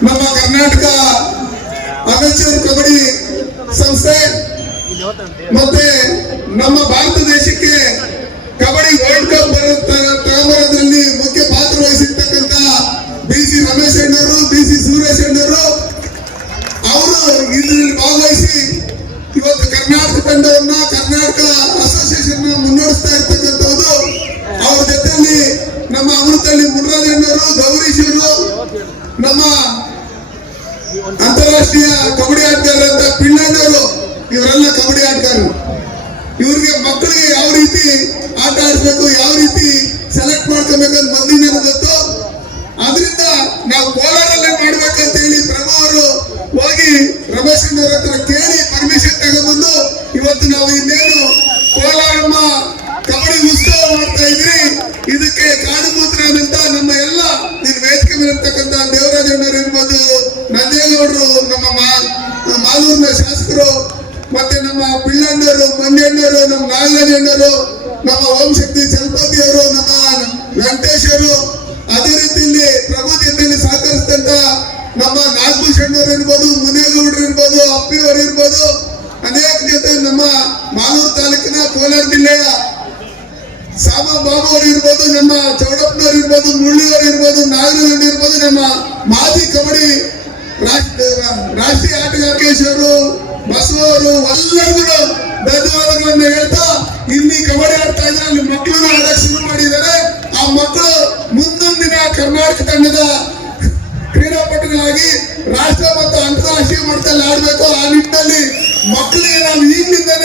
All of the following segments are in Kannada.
ನಮ್ಮ ಕರ್ನಾಟಕ ಅಮೆಚೂರ್ ಕಬಡ್ಡಿ ಸಂಸ್ಥೆ ಮತ್ತೆ ನಮ್ಮ ಭಾರತ ದೇಶಕ್ಕೆ ಕಬಡ್ಡಿ ವರ್ಲ್ಡ್ ಕಪ್ ತಗೊಂಬರೋದ್ರಲ್ಲಿ ಮುಖ್ಯ ಪಾತ್ರ ವಹಿಸಿರ್ತಕ್ಕಂಥ ಬಿ ಸಿ ರಮೇಶ್ ಅಣ್ಣವರು ಬಿ ಸಿ ಸುರೇಶ್ ಅಣ್ಣವರು. ಅವರು ಇದರಲ್ಲಿ ಭಾಗವಹಿಸಿ ಇವತ್ತು ಕರ್ನಾಟಕ ತಂಡವನ್ನ ಕರ್ನಾಟಕ ನಮ್ಮ ಅಮೃತಹಳ್ಳಿ ಗೌರವಿಸಿದ್ರು ನಮ್ಮ ಅಂತಾರಾಷ್ಟ್ರೀಯ ಕಬಡ್ಡಿ ಆಟಗಾರರಂತ ಪಿಳ್ಳಣ್ಣವರು ಇವರೆಲ್ಲ ಕಬಡ್ಡಿ ಆಟಗಾರರು. ಇವ್ರಿಗೆ ಮಕ್ಕಳಿಗೆ ಯಾವ ರೀತಿ ಆಟ ಆಡ್ಬೇಕು ಯಾವ ರೀತಿ ಸೆಲೆಕ್ಟ್ ಮಾಡ್ಕೋಬೇಕಂತ ಮೊದಲಿನ ಗೊತ್ತು. ಅದರಿಂದ ನಾವು ಕೋಲಾರಲ್ಲೇ ಮಾಡ್ಬೇಕಂತ ಹೇಳಿ ಪ್ರಭು ಅವರು ಹೋಗಿ ರಮೇಶ್ ಅವ್ರ ಹತ್ರ ಕೇಳಿ ಪರ್ಮಿಷನ್ ತಗೊಂಡ್ಬಂದು ಇವತ್ತು ನಾವು ಇನ್ನೇನು ಕೋಲಾರಮ್ಮ ಕಬಡ್ಡಿ ಉತ್ಸವ ಮಾಡ್ತಾ ಇದ್ರಿ ಇದಕ್ಕೆ ಮಾಲೂರಿನ ಶಾಸಕರು, ಮತ್ತೆ ನಮ್ಮ ಪಿಳ್ಳಣ್ಣರು ಮಂಡ್ಯಣ್ಣರು ನಮ್ಮ ನಾಗಣ್ಣರು, ನಮ್ಮ ಓಂ ಶಕ್ತಿ ಚಲಪತಿ ಅವರು, ನಮ್ಮ ವೆಂಕಟೇಶರು, ಅದೇ ರೀತಿಯಲ್ಲಿ ಪ್ರಭು ಜೊತೆಯಲ್ಲಿ ಸಹಕರಿಸಿದಂತ ನಮ್ಮ ಅವರು ಇರ್ಬೋದು ಮುನೇಗೌಡರು ಇರ್ಬೋದು, ಅಪ್ಪಿಯವರು ಇರ್ಬೋದು, ಅನೇಕ ಜೊತೆ ನಮ್ಮ ಮಾಲೂರು ತಾಲೂಕಿನ ಕೋಲಾರ ಜಿಲ್ಲೆಯ ಸಾಮ ಬಾಬು ಅವರು ಇರ್ಬೋದು, ನಮ್ಮ ಚೌಡಪ್ಪನವ್ರು ಇರ್ಬೋದು ಮುರಳಿಯವರು ಇರ್ಬೋದು, ನಾಗರಾಜ್ ಇರ್ಬೋದು, ನಮ್ಮ ಮಾಜಿ ಕಬಡ್ಡಿ ರಾಷ್ಟ್ರ ರಾಷ್ಟ್ರೀಯ ಆಟಗಾರಕೇಶವರು ಬಸವರು, ಎಲ್ಲರಿಗೂ ಧನ್ಯವಾದಗಳನ್ನ ಹೇಳ್ತಾ, ಇಲ್ಲಿ ಕಬಡ್ಡಿ ಆಡ್ತಾ ಇದ್ರೆ ಅಲ್ಲಿ ಮಕ್ಕಳನ್ನ ಆಡಕ್ ಶುರು ಮಾಡಿದ್ದಾರೆ. ಆ ಮಕ್ಕಳು ದಿನ ಕರ್ನಾಟಕ ತಂಡದ ಕ್ರೀಡಾಪಟುಗಳಾಗಿ ರಾಷ್ಟ್ರ ಮತ್ತು ಅಂತಾರಾಷ್ಟ್ರೀಯ ಮಟ್ಟದಲ್ಲಿ ಆಡಬೇಕು. ಆ ನಿಟ್ಟಿನಲ್ಲಿ ಮಕ್ಕಳಿಗೆ ನಾವು ಈಗಲಿಂದಲೇ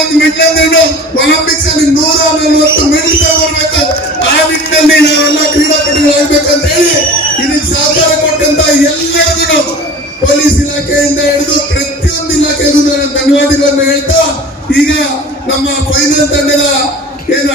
ಒಂದು ಮೆಡಲ್ ಅಂದ್ರೂ ಒಲಿಂಪಿಕ್ಸ್ ಅಲ್ಲಿ ನೂರ ನಲ್ವತ್ತು ಮೆಡಲ್ ತಗೊಳ್ಬೇಕು. ಆ ನಿಟ್ಟಿನಲ್ಲಿ ನಾವೆಲ್ಲ ಕ್ರೀಡಾಪಟುಗಳಾಗಬೇಕಂತ ಹೇಳಿ ಇದಕ್ಕೆ ಸಹಕಾರ ಕೊಟ್ಟಂತ ಎಲ್ಲರಿಗೂ ಪೊಲೀಸ್ ಇಲಾಖೆಯಿಂದ ಹಿಡಿದು ಪ್ರತಿಯೊಂದು ಇಲಾಖೆಗೂ ನಾನು ಧನ್ಯವಾದಗಳನ್ನು ಹೇಳ್ತಾ, ಈಗ ನಮ್ಮ ಫೈನಲ್ ತಂಡದ ಏನು